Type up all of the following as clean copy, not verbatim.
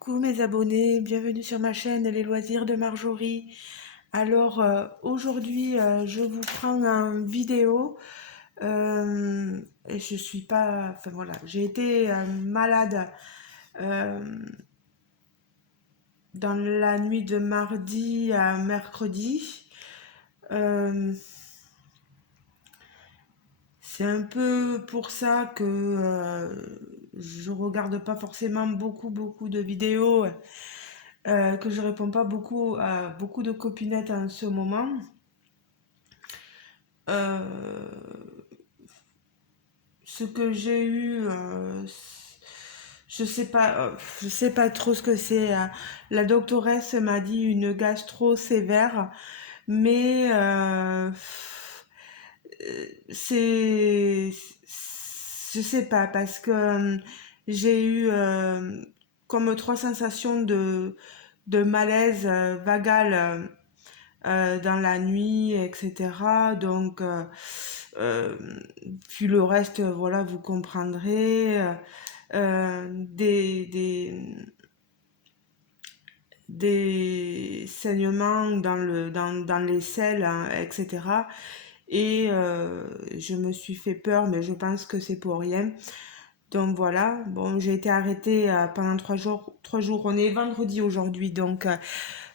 Coucou mes abonnés, bienvenue sur ma chaîne Les Loisirs de Marjorie. Alors aujourd'hui je vous prends en vidéo et je suis pas, enfin voilà, j'ai été malade euh, dans la nuit de mardi à mercredi. Euh, c'est un peu pour ça que je regarde pas forcément beaucoup de vidéos, que je réponds pas beaucoup à beaucoup de copinettes en ce moment. Euh, Ce que j'ai eu, je sais pas trop ce que c'est. La doctoresse m'a dit une gastro sévère, mais c'est, je sais pas parce que j'ai eu comme trois sensations de malaise vagal dans la nuit, etc. Donc, euh, puis le reste, voilà, vous comprendrez. Des saignements dans les selles, hein, etc. Et je me suis fait peur, mais je pense que c'est pour rien. Donc voilà, bon, j'ai été arrêtée pendant 3 jours. 3 jours, on est vendredi aujourd'hui, donc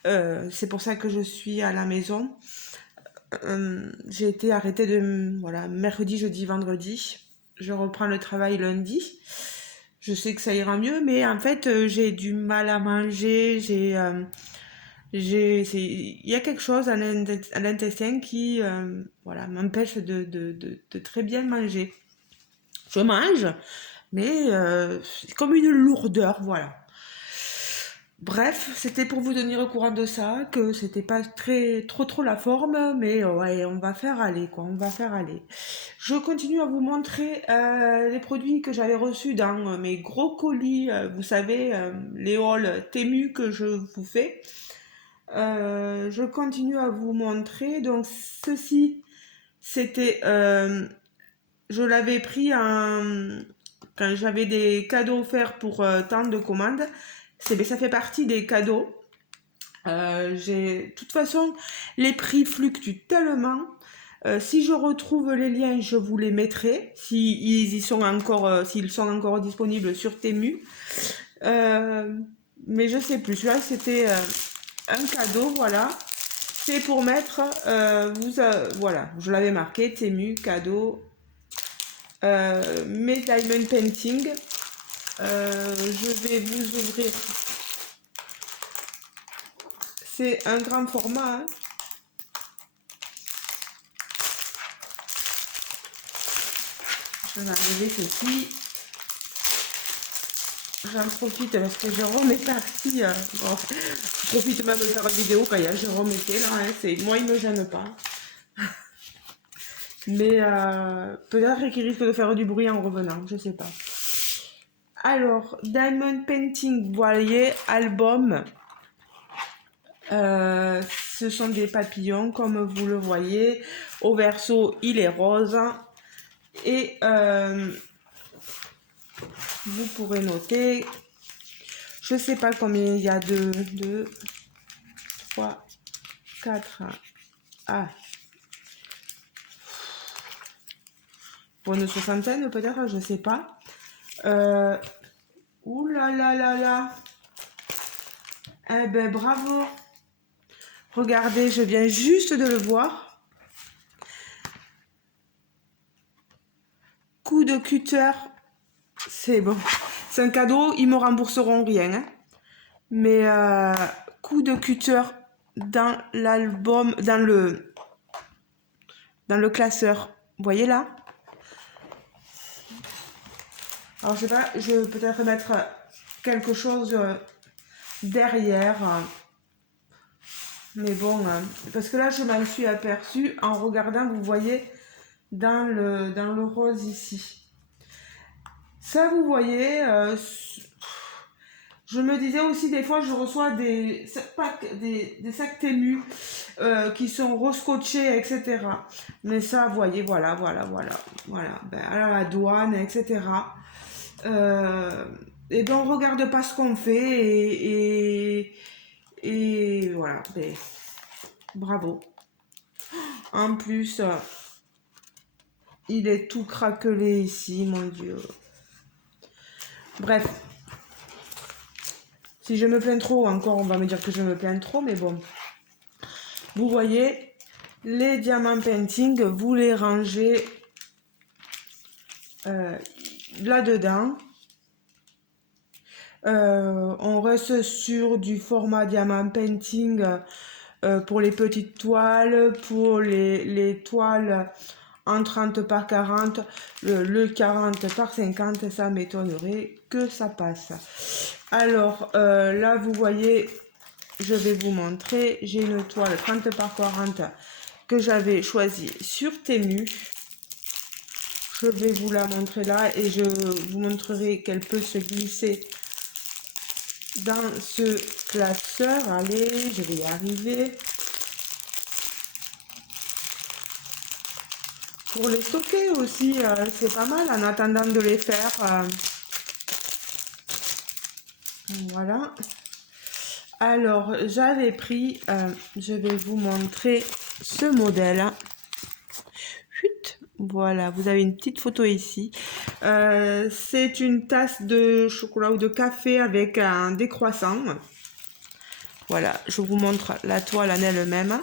c'est pour ça que je suis à la maison. J'ai été arrêtée de voilà, mercredi, jeudi, vendredi. Je reprends le travail lundi. Je sais que ça ira mieux, mais en fait, j'ai du mal à manger. Il y a quelque chose à l'intestin qui voilà, m'empêche de très bien manger. Je mange, mais c'est comme une lourdeur, voilà. Bref, c'était pour vous tenir au courant de ça, que c'était pas trop la forme, mais ouais, on va faire aller, quoi, on va faire aller. Je continue à vous montrer les produits que j'avais reçus dans mes gros colis, vous savez, les hauls Temu que je vous fais. Je continue à vous montrer, donc ceci, c'était, je l'avais pris quand j'avais des cadeaux offerts pour tant de commandes. Ça fait partie des cadeaux. De toute façon, les prix fluctuent tellement. Si je retrouve les liens, je vous les mettrai. S'ils sont encore disponibles sur Temu. Mais je sais plus. Là, c'était un cadeau, voilà. C'est pour mettre, voilà, je l'avais marqué, Temu, cadeau, mes diamond painting. Je vais vous ouvrir. C'est un grand format, hein. Je vais enlever ceci. J'en profite parce que Jérôme est parti. Bon, je profite même de faire une vidéo quand il y a Jérôme était là. Hein, moi, il me gêne pas. Mais peut-être qu'il risque de faire du bruit en revenant, je sais pas. Alors, Diamond Painting, vous voyez, album. Ce sont des papillons, comme vous le voyez. Au verso, il est rose. Et vous pourrez noter, je sais pas combien il y a de 2, 3, 4. Ah, pour une soixantaine peut-être, je sais pas. Ouh là là là là. Eh ben bravo. Regardez, je viens juste de le voir. Coup de cutter. C'est bon. C'est un cadeau, ils me rembourseront rien. Hein. Mais coup de cutter dans l'album, dans le classeur. Vous voyez là? Alors je sais pas, je vais peut-être mettre quelque chose derrière. Mais bon, parce que là je m'en suis aperçue en regardant, vous voyez, dans le rose ici. Ça vous voyez, je me disais aussi des fois je reçois des sacs Temu qui sont rescotchés, etc. Mais ça, vous voyez, voilà. Ben, à la douane, etc. et ben on regarde pas ce qu'on fait et voilà. Ben, bravo. En plus, il est tout craquelé ici, mon Dieu. Bref, si je me plains trop, encore on va me dire que je me plains trop, mais bon. Vous voyez, les diamants painting, vous les rangez là-dedans. On reste sur du format diamant painting pour les petites toiles, pour les toiles en 30 par 40, le 40 par 50, ça m'étonnerait que ça passe. Alors là, vous voyez, je vais vous montrer, j'ai une toile 30 par 40 que j'avais choisie sur Temu. Je vais vous la montrer là et je vous montrerai qu'elle peut se glisser dans ce classeur. Allez, je vais y arriver. Pour les stocker aussi, c'est pas mal en attendant de les faire. Voilà. Alors, j'avais pris, je vais vous montrer ce modèle. Chut, voilà, vous avez une petite photo ici. C'est une tasse de chocolat ou de café avec un décroissant. Voilà, je vous montre la toile en elle-même.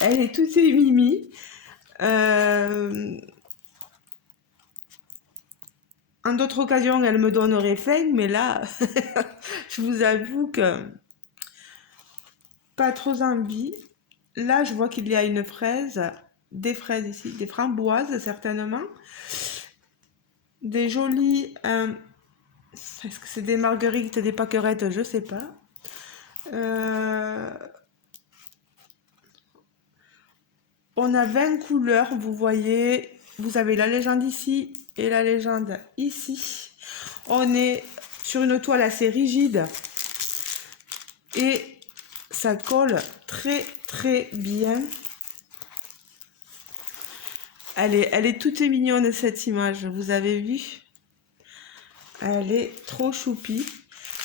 Elle est toute mimi. En d'autres occasions, elle me donnerait faim, mais là, je vous avoue que pas trop envie. Là, je vois qu'il y a une fraise, des fraises ici, des framboises certainement, des jolies. Est-ce que c'est des marguerites, des pâquerettes? Je sais pas. On a 20 couleurs, vous voyez. Vous avez la légende ici et la légende ici. On est sur une toile assez rigide et ça colle très très bien. Elle est toute mignonne cette image, vous avez vu? Elle est trop choupie.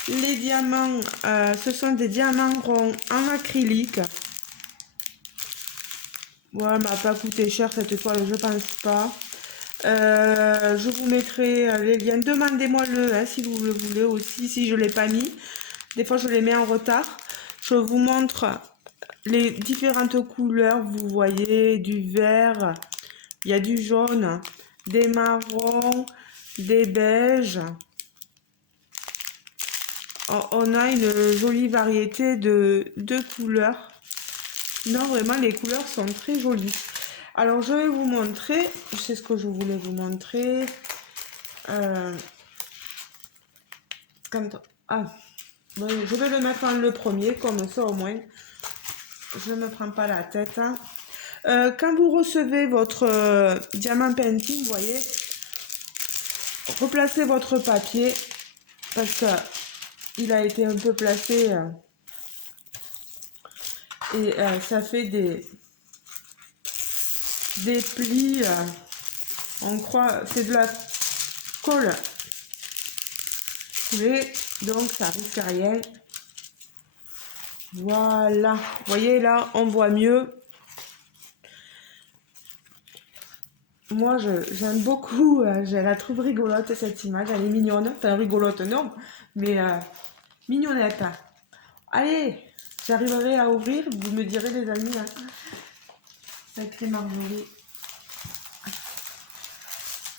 Les diamants, ce sont des diamants ronds en acrylique. Voilà, elle m'a pas coûté cher cette toile, je pense pas. Je vous mettrai les liens. Demandez-moi-le hein, si vous le voulez aussi, si je ne l'ai pas mis. Des fois, je les mets en retard. Je vous montre les différentes couleurs. Vous voyez du vert, il y a du jaune, des marrons, des beiges. On a une jolie variété de couleurs. Non, vraiment, les couleurs sont très jolies. Alors, je vais vous montrer. C'est ce que je voulais vous montrer. Ah, bon, je vais le mettre en le premier, comme ça au moins, je ne me prends pas la tête. Hein. Quand vous recevez votre diamant painting, vous voyez, replacez votre papier parce que il a été un peu placé et ça fait des plis. On croit c'est de la colle coulée, donc ça risque rien. Voilà, vous voyez là, on voit mieux. Moi, j'aime beaucoup, je la trouve rigolote cette image, elle est mignonne. Enfin, rigolote, non, mais mignonnette. Allez, j'arriverai à ouvrir, vous me direz les amis. Hein. Sacré Marjorie.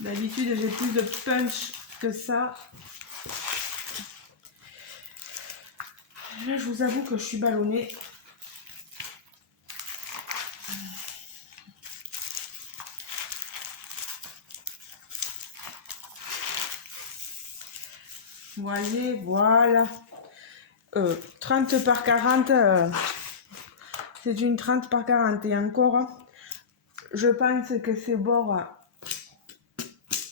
D'habitude, j'ai plus de punch que ça. Là, je vous avoue que je suis ballonnée. Vous voyez, voilà. 30 par 40, c'est une 30 par 40. Et encore, je pense que ces bords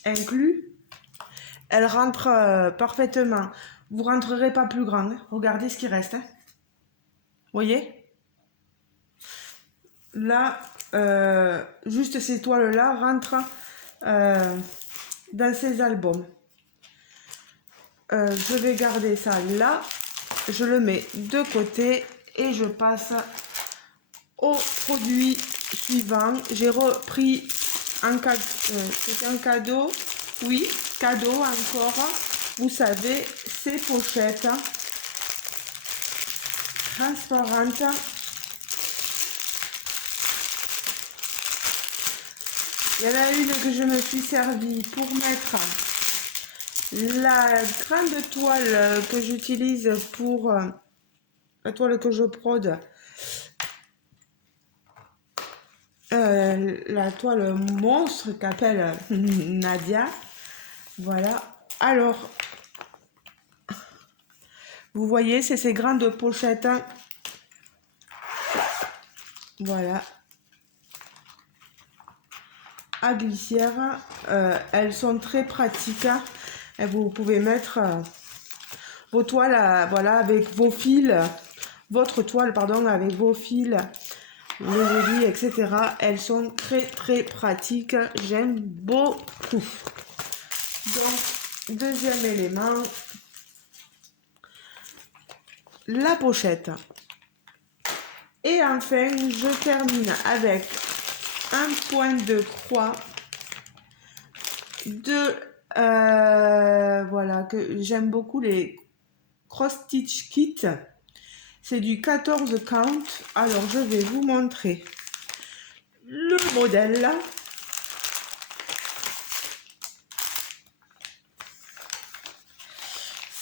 inclus, elle rentre parfaitement. Vous rentrerez pas plus grand. Hein. Regardez ce qui reste. Hein. Vous voyez? Là, juste ces toiles-là rentrent dans ces albums. je vais garder ça là. Je le mets de côté et je passe au produit suivant. J'ai repris un cadeau. C'est un cadeau. Oui, cadeau encore. Vous savez, ces pochettes transparentes. Il y en a une que je me suis servi pour mettre la grande toile que j'utilise pour la toile que je brode. La toile monstre qu'appelle Nadia. Voilà. Alors, vous voyez, c'est ces grandes pochettes. Voilà. À glissière. Elles sont très pratiques. Et vous pouvez mettre vos toiles, voilà, avec vos fils. Votre toile, pardon, avec vos fils, les aiguilles, etc. Elles sont très très pratiques. J'aime beaucoup. Donc, deuxième élément, la pochette. Et enfin, je termine avec un point de croix de voilà, que j'aime beaucoup, les cross stitch kit. C'est du 14 count. Alors je vais vous montrer le modèle là.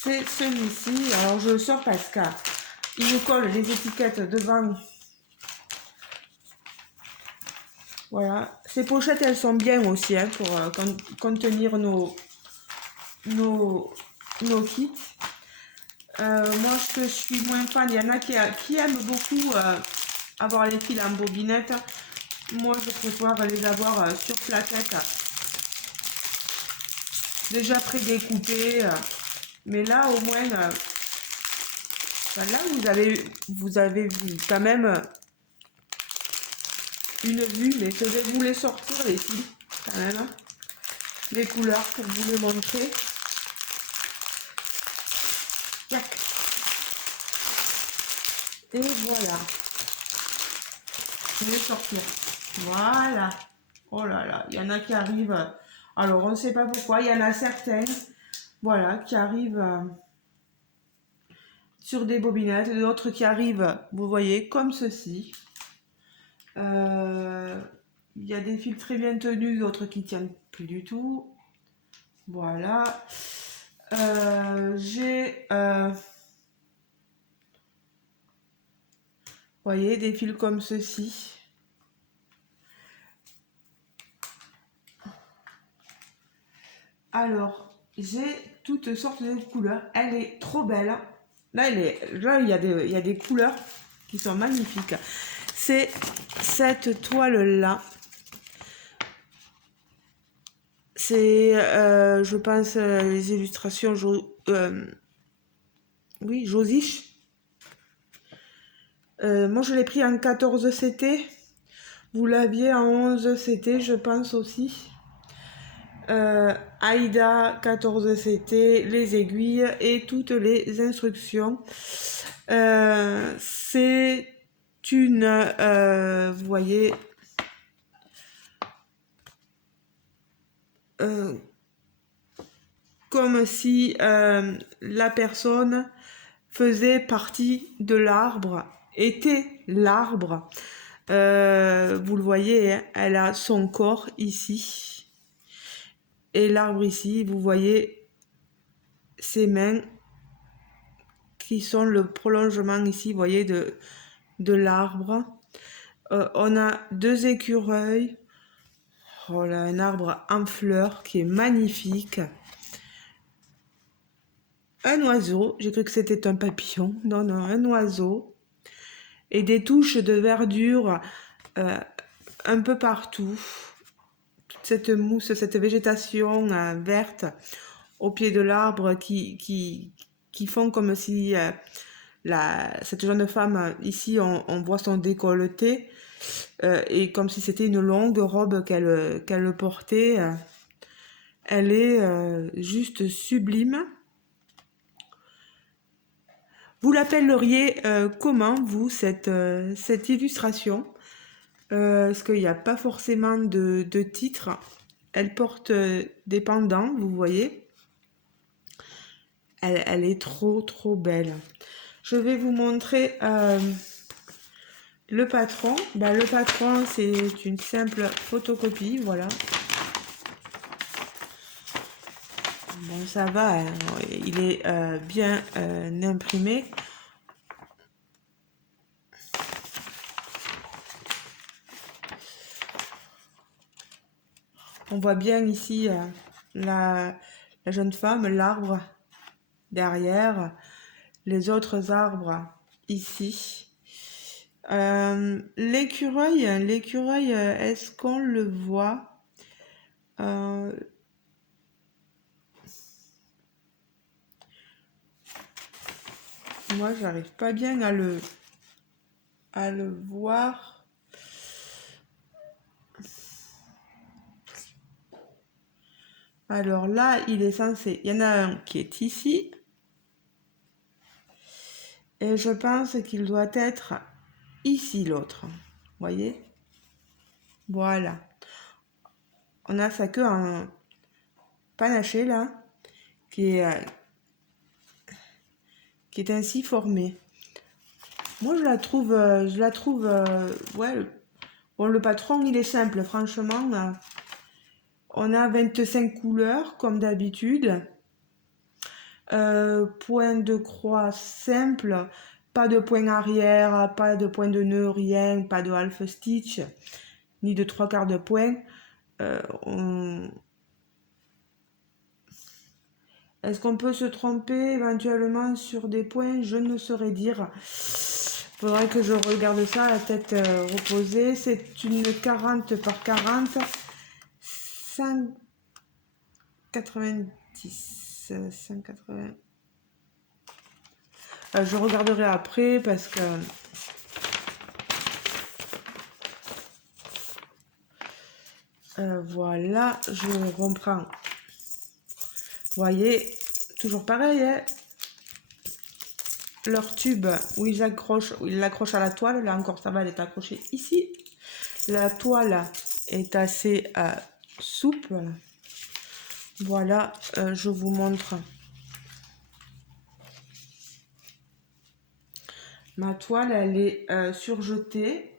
C'est celui-ci. Alors je le sors parce qu'il nous colle les étiquettes devant. Voilà. Ces pochettes, elles sont bien aussi hein, pour contenir nos kits. Moi, je suis moins fan. Il y en a qui aiment beaucoup avoir les fils en bobinette. Moi, je préfère les avoir sur plaquette. Déjà prédécoupés. Mais là, au moins, là, vous avez vu quand même une vue. Mais je vais vous les sortir, les fils, quand même. Les couleurs pour vous les montrer. Et voilà. Je vais sortir. Voilà. Oh là là, il y en a qui arrivent. Alors, on ne sait pas pourquoi. Il y en a certains, voilà, qui arrivent sur des bobinettes. D'autres qui arrivent, vous voyez, comme ceci. Il y a des fils très bien tenus, d'autres qui tiennent plus du tout. Voilà. J'ai... vous voyez, des fils comme ceci. Alors, j'ai toutes sortes de couleurs. Elle est trop belle. Là, il y a des couleurs qui sont magnifiques. C'est cette toile-là. C'est, je pense, les illustrations oui, Josiche. Moi, je l'ai pris en 14 CT. Vous l'aviez en 11 CT, je pense aussi. Aïda 14 CT, les aiguilles et toutes les instructions. C'est une, vous voyez, comme si la personne faisait partie de l'arbre, était l'arbre. Vous le voyez, hein, elle a son corps ici. Et l'arbre ici, vous voyez ses mains qui sont le prolongement ici, vous voyez, de l'arbre. On a deux écureuils. Oh là, un arbre en fleurs qui est magnifique. Un oiseau, j'ai cru que c'était un papillon. Non, non, un oiseau. Et des touches de verdure un peu partout. Toute cette mousse, cette végétation verte au pied de l'arbre qui font comme si cette jeune femme, ici, on voit son décolleté, et comme si c'était une longue robe qu'elle portait. Elle est juste sublime. Vous l'appelleriez comment, vous, cette illustration? Parce qu'il n'y a pas forcément de titre. Elle porte des pendants, vous voyez. Elle est trop, trop belle. Je vais vous montrer le patron. Ben, le patron, c'est une simple photocopie, voilà. Bon, ça va, hein, il est bien imprimé. On voit bien ici la jeune femme, l'arbre derrière, les autres arbres ici. L'écureuil, est-ce qu'on le voit? Euh, Moi, j'arrive pas bien à le voir. Alors là, il est censé... Il y en a un qui est ici. Et je pense qu'il doit être ici, l'autre. Vous voyez? Voilà. On a sa queue en panaché, là, qui est ainsi formée. Moi, je la trouve, ouais. Bon, le patron, il est simple, franchement. On a 25 couleurs, comme d'habitude. Point de croix simple, pas de point arrière, pas de point de nœud, rien, pas de half stitch, ni de 3/4 de point. On... Est-ce qu'on peut se tromper éventuellement sur des points? Je ne saurais dire. Faudrait que je regarde ça à la tête reposée. C'est une 40 par 40, 190, 180. Je regarderai après parce que voilà, je reprends. Vous voyez, toujours pareil, hein, leur tube où ils l'accrochent à la toile. Là encore, ça va, elle est accrochée ici. La toile est assez souple. Voilà, je vous montre. Ma toile, elle est surjetée.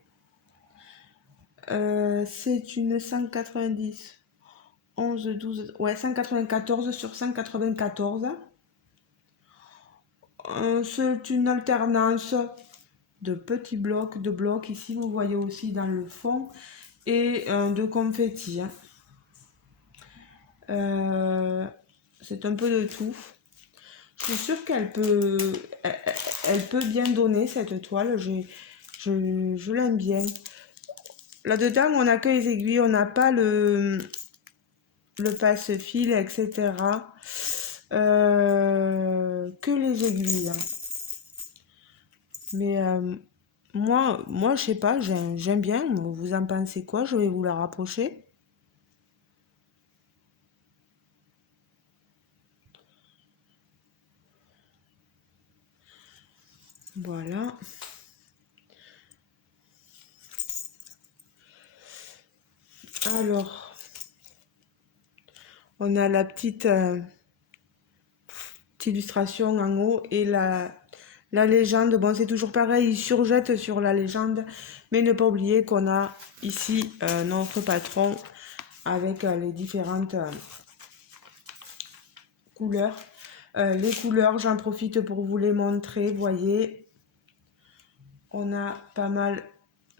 C'est une 190, 11, 12, ouais, 194 sur 194. C'est une alternance de petits blocs, ici vous voyez aussi dans le fond, et de confetti. Hein. C'est un peu de tout. Je suis sûre elle peut bien donner cette toile, je l'aime bien. Là-dedans, on n'a que les aiguilles, on n'a pas le passe-fil, etc. Que les aiguilles. Mais moi, je sais pas, j'aime bien. Vous en pensez quoi? Je vais vous la rapprocher. Voilà. Alors, on a la petite illustration en haut et la légende. Bon, c'est toujours pareil, il surjette sur la légende. Mais ne pas oublier qu'on a ici notre patron avec les différentes couleurs. Les couleurs, j'en profite pour vous les montrer. Vous voyez, on a pas mal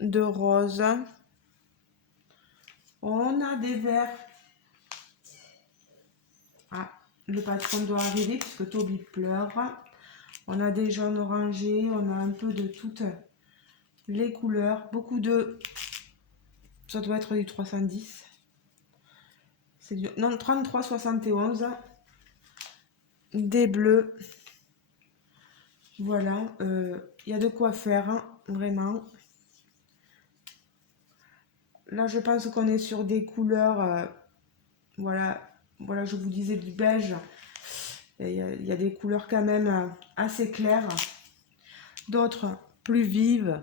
de roses. On a des verts. Ah, le patron doit arriver puisque Toby pleure. On a des jaunes orangés. On a un peu de toutes les couleurs. Beaucoup de... Ça doit être du 310. C'est du... Non, 33,71. Des bleus. Voilà. Il y a de quoi faire, hein, vraiment. Là, je pense qu'on est sur des couleurs... voilà, je vous disais du beige. Il y a des couleurs quand même assez claires. d'autres plus vives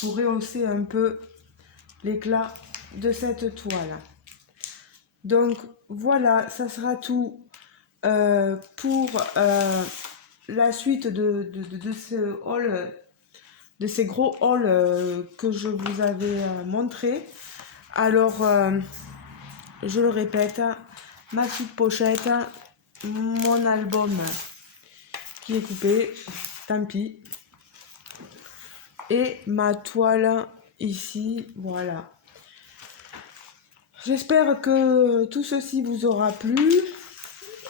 pour rehausser un peu l'éclat de cette toile. Donc voilà, ça sera tout pour la suite de ce haul, de ces gros hauls que je vous avais montré. Alors, je le répète, ma petite pochette, mon album qui est coupé, tant pis, et ma toile ici, voilà. J'espère que tout ceci vous aura plu.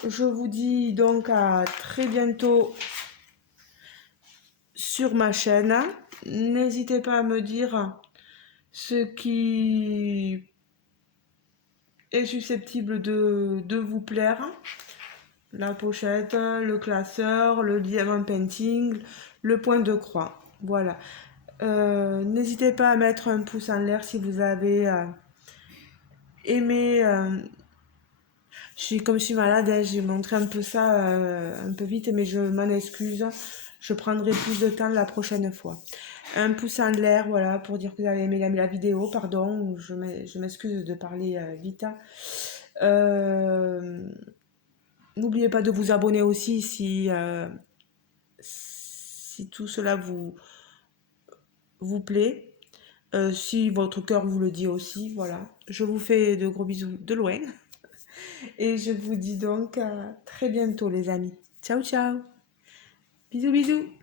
Je vous dis donc à très bientôt sur ma chaîne. N'hésitez pas à me dire ce qui est susceptible de vous plaire. La pochette, le classeur, le diamant painting, le point de croix. Voilà. N'hésitez pas à mettre un pouce en l'air si vous avez aimé. Comme je suis malade, hein, j'ai montré un peu ça un peu vite, mais je m'en excuse. Je prendrai plus de temps la prochaine fois. Un pouce en l'air, voilà, pour dire que vous avez aimé la vidéo, pardon, je m'excuse de parler vite. N'oubliez pas de vous abonner aussi si tout cela vous plaît. Si votre cœur vous le dit aussi, voilà. Je vous fais de gros bisous de loin. Et je vous dis donc à très bientôt les amis. Ciao ciao. Bisous bisous.